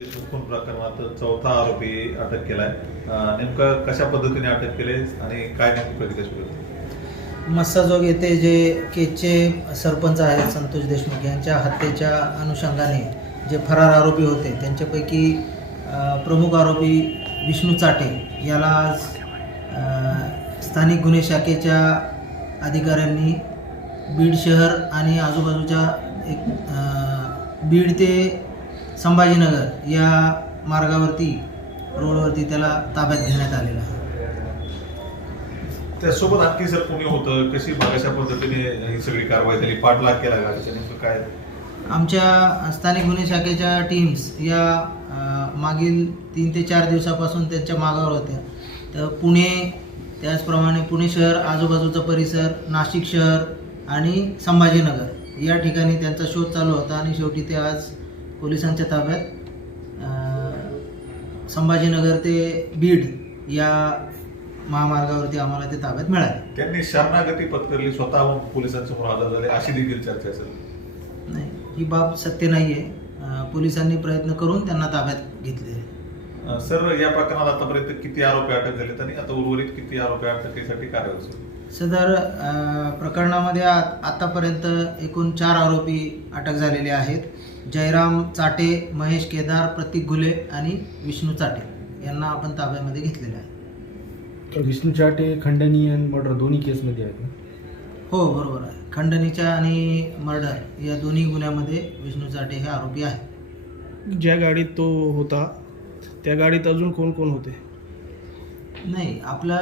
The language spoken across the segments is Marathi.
खून प्रकरणात चौथा आरोपी अटक केलाय. नेमकं कशा पद्धतीने अटक केले आणि काय नेमकी प्रतिक्रिया सुरू मस्साजोग येथे जे केचे सरपंच आहेत संतोष देशमुख यांच्या हत्येच्या अनुषंगाने जे फरार आरोपी होते त्यांच्यापैकी प्रमुख आरोपी विष्णू चाटे याला आज स्थानिक गुन्हे शाखेच्या अधिकाऱ्यांनी बीड शहर आणि आजूबाजूच्या एक बीड ते संभाजीनगर या मार्गावरती रोडवरती त्याला ताब्यात घेण्यात आलेलं आहे. त्यासोबत आणखी सर कोणी होतं कशी कशा पद्धतीने ही सगळी कारवाई झाली? पाठलाग केला नेमकं काय? आमच्या स्थानिक गुन्हे शाखेच्या टीम्स या अ, मागील तीन ते चार दिवसापासून त्यांच्या मागावर होत्या. तर पुणे त्याचप्रमाणे पुणे शहर आजूबाजूचा परिसर नाशिक शहर आणि संभाजीनगर या ठिकाणी त्यांचा शोध चालू होता आणि शेवटी ते आज पोलिसांच्या ताब्यात संभाजीनगर ते बीड या महामार्गावरती आम्हाला ते ताब्यात मिळाले. त्यांनी शरणागती पत्करली स्वतःहून पोलिसांसमोर हजर झाले. अशी देखील चर्चा असेल. नाही ही बाब सत्य नाही आहे पोलिसांनी प्रयत्न करून त्यांना ताब्यात घेतले. सर या प्रकरणात आतापर्यंत किती आरोपी अटक झालेत आणि आता उर्वरित किती आरोपी अटकेसाठी कार्यवाही सुरू? सदर प्रकरणामध्ये आतापर्यंत एकूण चार आरोपी अटक झालेले आहेत. जयराम चाटे महेश केदार प्रतीक घुले आणि विष्णू चाटे यांना आपण ताब्यामध्ये घेतलेले आहे. विष्णू चाटे खंडणी आणि मर्डर दोन्ही केसमध्ये आहेत ना? हो बरोबर आहे. खंडणीच्या आणि मर्डर या दोन्ही गुन्ह्यामध्ये विष्णू चाटे हे आरोपी आहेत. ज्या गाडीत तो होता त्या गाडीत अजून कोण कोण होते? नाही आपला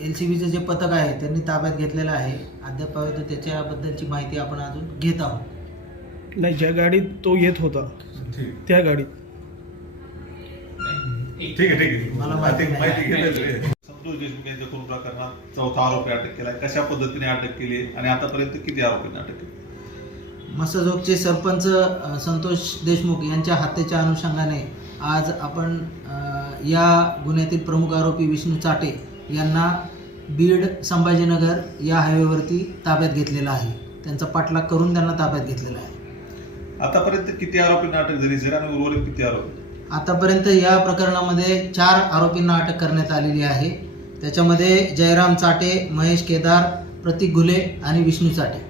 एल सी बीचं जे पथक आहे त्यांनी ताब्यात घेतलेलं आहे. अद्याप त्याच्याबद्दलची माहिती आपण अजून घेत आहोत. नाही ज्या गाडीत तो येत होता ठीक. त्या गाडीत. ठीक आहे ठीक आहे. मला माहिती. माहिती घेतली संतोष देशमुख यांच्या खून प्रकरणात चौथा आरोपी अटक केलाय. कशा पद्धतीने अटक केली आणि आतापर्यंत किती आरोपींना अटक केली? सरपंच अ, संतोष देशमुख यांच्या हत्येच्या अनुषंगाने आज आपण अ, या गुन्ह्यातील प्रमुख आरोपी विष्णू चाटे यांना बीड संभाजीनगर या हायवेवरती ताब्यात घेतलेला आहे. त्यांचा पाठलाग करून त्यांना ताब्यात घेतलेला आहे. आतापर्यंत किती आरोपींना अटक झाली? सर आणि उर्वरित किती आरोपी? आतापर्यंत या प्रकरणामध्ये चार आरोपींना अटक करण्यात आलेली आहे. त्याच्यामध्ये जयराम चाटे महेश केदार प्रतीक घुले आणि विष्णू चाटे.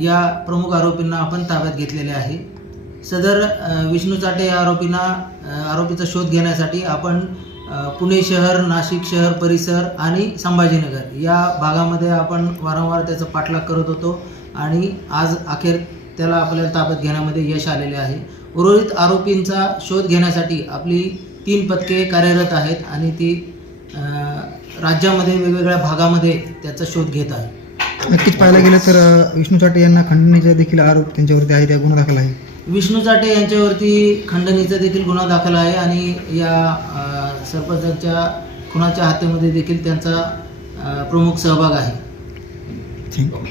या प्रमुख आरोपींना आपण ताब्यात घेतलेले आहे. सदर विष्णू चाटे या आरोपींना आरोपीचा शोध घेण्यासाठी आपण पुणे शहर नाशिक शहर परिसर आणि संभाजीनगर या भागामध्ये आपण वारंवार त्याचा पाठलाग करत होतो आणि आज अखेर त्याला आपल्याला ताब्यात घेण्यामध्ये यश आलेले आहे. उर्वरित आरोपींचा शोध घेण्यासाठी आपली तीन पथके कार्यरत आहेत आणि ती राज्यामध्ये वेगवेगळ्या भागामध्ये त्याचा शोध घेत आहे. नक्कीच पाहायला गेलं तर विष्णू चाटे यांना खंडणीचा देखील आरोप त्यांच्यावरती आहे त्या गुन्हा दाखल आहे. विष्णू चाटे यांच्यावरती खंडणीचा देखील गुन्हा दाखल आहे आणि या सरपंचाच्या खुनाच्या हत्येमध्ये देखील त्यांचा प्रमुख सहभाग आहे. थँक्यू